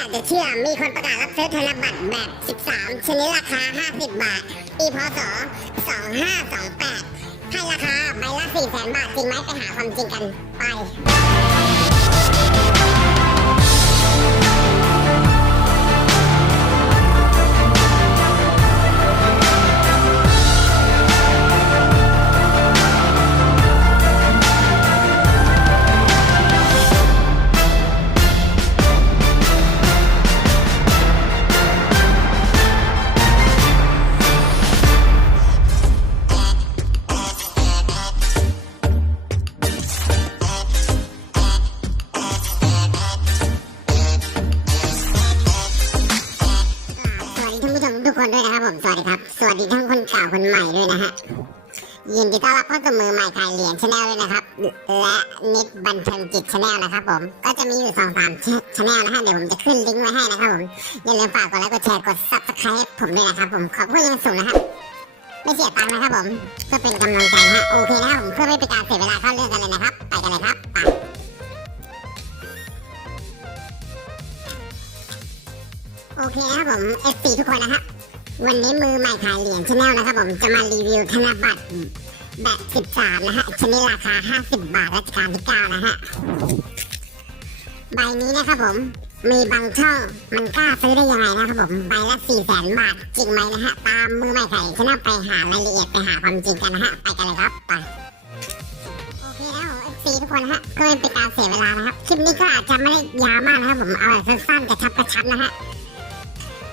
อยากจะเชื่อ มีคนประกาศรับซื้อธนบัตรแบบ 13 ชนิดราคา 50 บาท ปีพศ 2528 ให้ราคาใบละ4แสนบาทจริงไหมไปหาความจริงกันไป ทุกคนด้วยนะครับผม สวัสดีครับ สวัสดีทั้งคนเก่าคนใหม่ด้วยนะฮะ ยินดีต้อนรับเข้าสู่มือใหม่ขายเหรียญชาแนลด้วยนะครับ และนิดบันเทิงจิตชาแนลนะครับผม ก็จะมีอยู่สองสามชาแนลนะฮะ เดี๋ยวผมจะขึ้นลิงก์ไว้ให้นะครับผม อย่าลืมฝากกดไลค์ กดแชร์ กดซับสไครต์ผมด้วยนะครับผม ขอบคุณอยังสูงนะครับ ไม่เสียตังค์นะครับผมเพื่อเป็นกำลังใจนะฮะ โอเคนะครับผม เพื่อไม่เป็นการเสียเวลาเข้าเรื่องกันเลยนะครับ ไปกันเลยครับไปโอเคนะครับผม FC ทุกคนนะฮะ วันนี้มือใหม่ขายเหรียญชาแนลนะครับผมจะมารีวิวธนบัตรแบบ 13 นะฮะชนิดราคา 50 บาทรัชกาลที่ 9 นะฮะ ใบนี้นะครับผม มีบางช่องมันกล้าซื้อได้ยังไงนะครับผม ใบละ 4 แสนบาท จริงไหมนะฮะ ตามมือใหม่ขายชาแนลไปหารายละเอียดไปหาความจริงกันนะฮะ ไปกันเลยครับไปโอเคแล้วทุกคนนะฮะก็ไม่เป็นการเสียเวลานะครับ คลิปนี้ก็อาจจะไม่ได้ยาวมากนะครับผม เอาแบบสั้นๆกระชับกระชับนะฮะ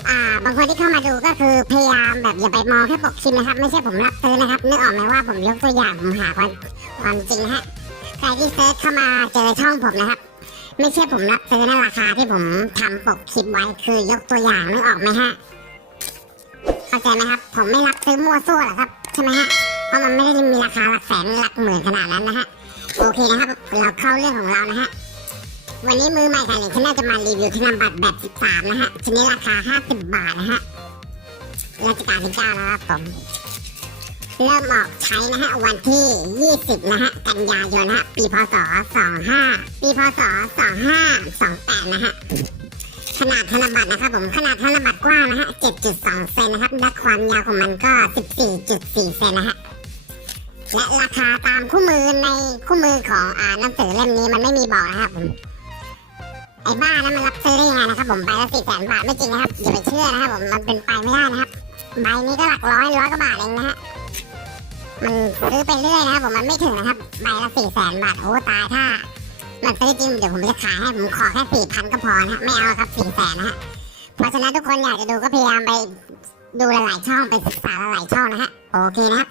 อ่าบางคนที่เข้ามาดูก็คือพยายามแบบอย่าไปมองแค่ปกคลิปนะครับ ไม่ใช่ผมรับซื้อนะครับนึกออกไหมว่าผมยกตัวอย่างผมหาความความจริงฮะใครที่เซิร์ชเข้ามาเจอช่องผมนะครับ ไม่ใช่ผมรับซื้อนะราคาที่ผมทำปกคลิปไว้คือยกตัวอย่างนึกออกไหมฮะเข้าใจไหมครับ ผมไม่รับซื้อมั่วซั่วหรอกครับใช่ไหมฮะเพราะมันไม่ได้มีราคาหลักแสนหลักหมื่นขนาดนั้นนะฮะโอเคนะครับเราเข้าเรื่องของเรานะฮะ วันนี้มือใหม่ค่ะเนี่ยฉันน่าจะมารีวิวธนบัตรแบบ 13 นะฮะชนิดราคา 50 บาทนะฮะรัชกาลที่9นะครับผม เริ่มออกใช้นะฮะวันที่ 20 นะฮะ กันยายนนะฮะ ปีพศ 25 ปีพศ 2528 นะฮะ ขนาดธนบัตรนะครับผม ขนาดธนบัตรกว้างนะฮะ 7.2 เซนนะครับ และความยาวของมันก็ 14.4 เซนนะฮะและราคาตามคู่มือในคู่มือของอ่าหนังสือเล่มนี้มันไม่มีบอกนะครับผม อ้บ้านั้นมันรับซื้อได้ยังไงนะครับผมใบละสี่แสนบาทไม่จริงนะครับอย่าไปเชื่อนะครับผมมันเป็นไปไม่ได้นะครับใบนี้ก็หลักร้อยร้อยกว่าบาทเองนะฮะมันซื้อไปเรื่อยนะครับผมมันไม่ถึงนะครับใบละสี่แสนบาทโอ้ตายถ้ามันซื้อจริงเดี๋ยวผมจะขายให้ผมขอแค่สี่พันก็พอนะฮะไม่เอาครับสี่แสนนะฮะเพราะฉะนั้นทุกคนอยากจะดูก็พยายามไปดูหลายๆช่องไปศึกษาหลายๆช่องนะฮะโอเคนะครับ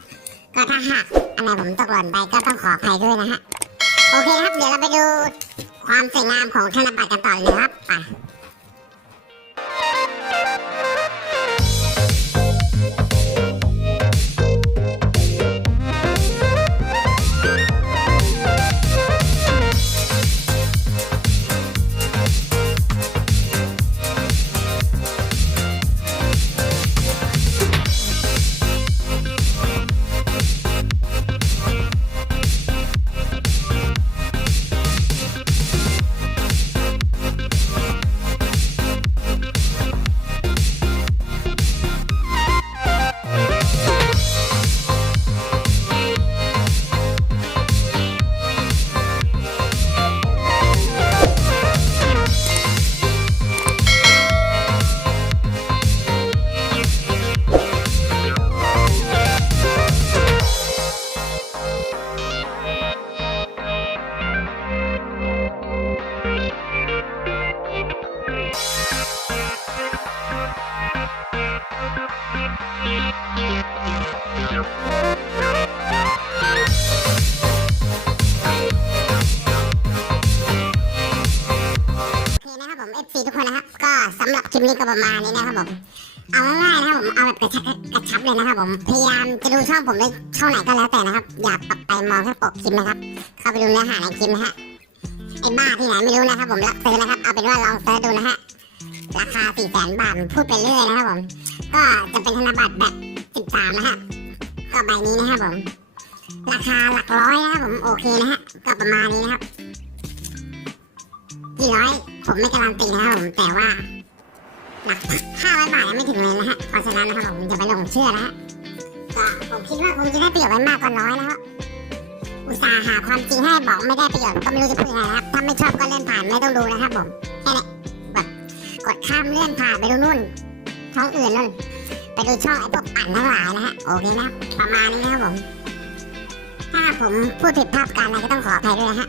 ก็ถ้าหากอันไหนผมตกหล่นไปก็ต้องขออภัยด้วยนะฮะ โอเคครับ เดี๋ยวเราไปดูความสวยงามของธนบัตรกันต่อเลยครับไป โอเคนะครับผม FC ทุกคนนะครับก็สำหรับคลิปนี้ก็ประมาณนี้นะครับผมเอาง่ายๆนะครับผมเอาแบบกระชับกระชับเลยนะครับผมพยายามจะดูช่องผมได้ช่องไหนก็แล้วแต่นะครับ อย่าปไปมองแค่ปกคลิปนะครับเข้าไปดูเนื้อหาในคลิปนะฮะไอ้บ้าที่ไหนไม่รู้นะครับผมรับซื้อนะครับเอาเป็นว่าลองเซิร์ชดูนะฮะราคา4แสนบาทพูดไปเรื่อยนะครับผม ก็จะเป็นธนบัตรแบบ13นะฮะก็ใบนี้นะครับผม ราคาหลักร้อยนะครับผมโอเคนะฮะก็ประมาณนี้นะครับกี่ร้อยผมไม่การันตีนะครับผมแต่ว่าหลักห้าร้อยบาทยังไม่ถึงเลยนะฮะเพราะฉะนั้นนะครับผมจะไปหลงเชื่อนะฮะก็ผมคิดว่าคงจะได้ประโยชน์ไว้มากกว่าน้อยนะครับอุตส่าห์หาความจริงให้บอกไม่ได้ประโยชน์ก็ไม่รู้จะพูดยังไงนะครับถ้าไม่ชอบก็เลื่อนผ่านไม่ต้องดูนะครับผมแค่นี้แบบกดข้ามเลื่อนผ่านไปดูนู่น ช่องอื่นนู่นไปดูช่องไอ้พวกปั่นทั้งหลายนะฮะโอเคนะประมาณนี้นะครับผม ถ้าผมพูดผิดพลาดการอะไรก็ต้องขออภัยด้วยนะฮะ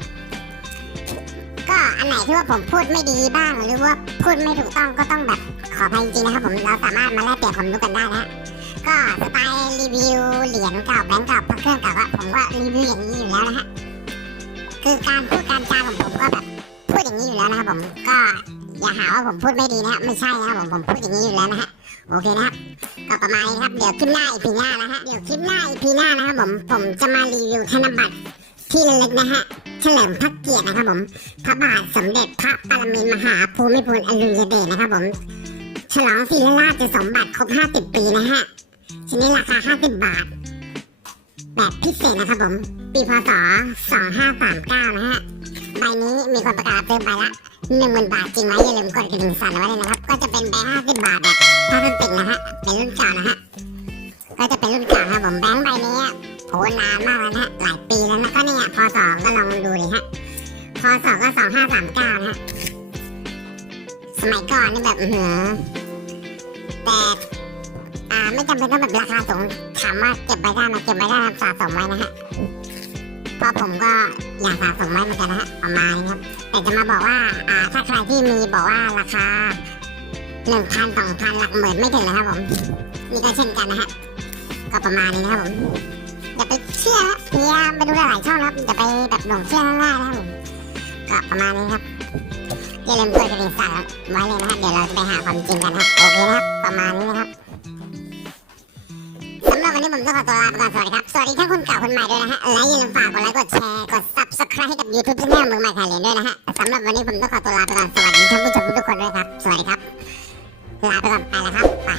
ก็อันไหนที่ว่าผมพูดไม่ดีบ้าง หรือว่าพูดไม่ถูกต้องก็ต้องแบบขออภัยจริงๆนะครับผมเราสามารถมาแลกเปลี่ยนความรู้กันได้นะฮะก็สไตล์รีวิวเหรียญเก่าแบงก์เก่าพระเครื่องเก่าอะผมก็รีวิวอย่างนี้อยู่แล้วนะฮะคือการพูดการจาของผมก็แบบพูดอย่างนี้อยู่แล้วนะครับผมก็อย่าหาว่าผมพูดไม่ดีนะฮะไม่ใช่นะครับผมผมพูดอย่างนี้อยู่แล้วนะฮะ โอเคนะครับก็ประมาณนี้ครับเดี๋ยวคลิปหน้าอีพีหน้านะฮะเดี๋ยวคลิปหน้าอีพีหน้านะครับผมผมจะมารีวิวธนบัตรที่ระลึกนะฮะเฉลิมพระเกียรตินะครับผมพระบาทสมเด็จพระปรมินทรมหาภูมิพลอดุลยเดชนะครับผมฉลองศิลราชสมบัติครบ 50 ปีนะฮะชนิดราคา 50 บาท แบบพิเศษนะครับผม ปีพศ 2539 นะฮะ ใบนี้มีคนประกาศซื้อใบละ10,000บาทจริงไหมอย่าลืมกดกระดิ่งสั่นไว้เลยนะครับ ก็จะเป็นใบ50บาทแบบพลาสติกนะฮะเป็นรุ่นเก่านะฮะก็จะเป็นรุ่นเก่านะครับผมแบงค์ใบนี้โหนานมากแล้วนะฮะหลายปีแล้วนะก็เนี่ยพศก็ลองดูเลยฮะพศก็สองห้าสามเก้านะฮะสมัยก่อนนี่แบบอื้อหือแต่อ่าไม่จำเป็นต้องแบบราคาสูงถามว่าเก็บไว้ได้ไหมเก็บไว้ได้ครับสะสมไว้นะฮะ เพราะผมก็อยากสะสมไว้เหมือนกันนะฮะประมาณนี้ครับแต่จะมาบอกว่าอ่าถ้าใครที่มีบอกว่าราคาหนึ่งพันสองพันหลักหมื่นไม่ถึงนะครับผมนี่ก็เช่นกันนะฮะก็ประมาณนี้นะครับผมอย่าไปเชื่อนะพยายามไปดูหลายช่องนะครับอย่าไปแบบหลงเชื่อง่ายๆนะครับผมก็ประมาณนี้ครับอย่าลืมกดกระดิ่งสั่นไว้เลยนะครับเดี๋ยวเราจะไปหาความจริงกันนะครับโอเคนะครับประมาณนี้ ผมต้องขอตัวลาไปก่อนสวัสดีครับ สวัสดีทั้งคนเก่าคนใหม่ด้วยนะฮะ และอย่าลืมฝากกดไลค์กดแชร์ กด subscribe ให้กับ YouTube ช่องมือใหม่ขายเหรียญด้วยนะฮะสำหรับวันนี้ผมต้องขอตัวลาไปก่อนสวัสดีท่านผู้ชมทุกคนด้วยครับ สวัสดีครับ ลาไปก่อนไปแล้วครับ ไป